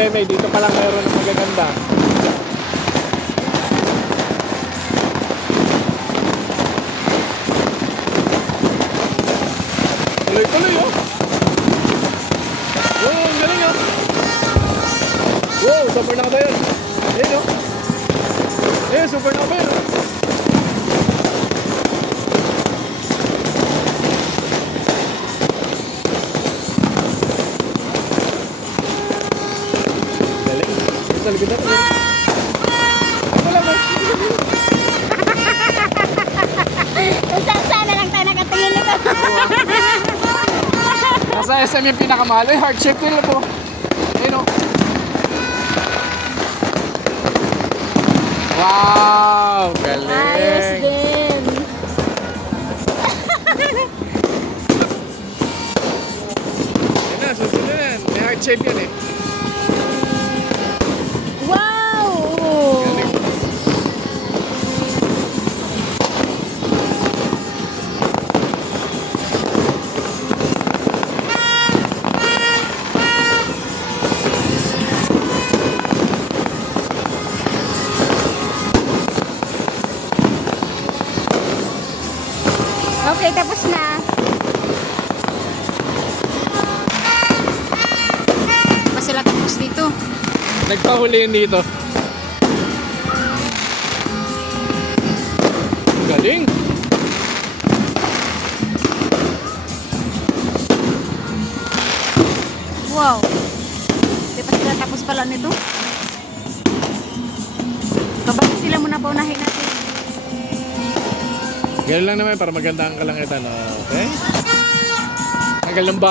Teme, dito pa lang mayroon ng magaganda. Tuloy-tuloy oh. Wow, ang galing oh. Wow, super na ba yun? Ayun oh. Ayun, super na ba yun oh. Galing. Sa likod natin. Wala ba? Kung saan na lang tayo nakatingin nito. Nasa SM yung pinakamahal. Ay, heart shape nila po. Ayun o. Wow! Galing! Ayos din. Ayun na, susunod na yan. May heart shape yan eh. Wow! Galing. Okay, tapos na. Pa sila tapos dito. Nagpahuli yun dito. Galing! Wow. Di pa sila tapos pala nito. Kabalik sila muna paunahin natin. Ganun lang naman para maganda ang kalangitan. Okay? Hanggang lang ba?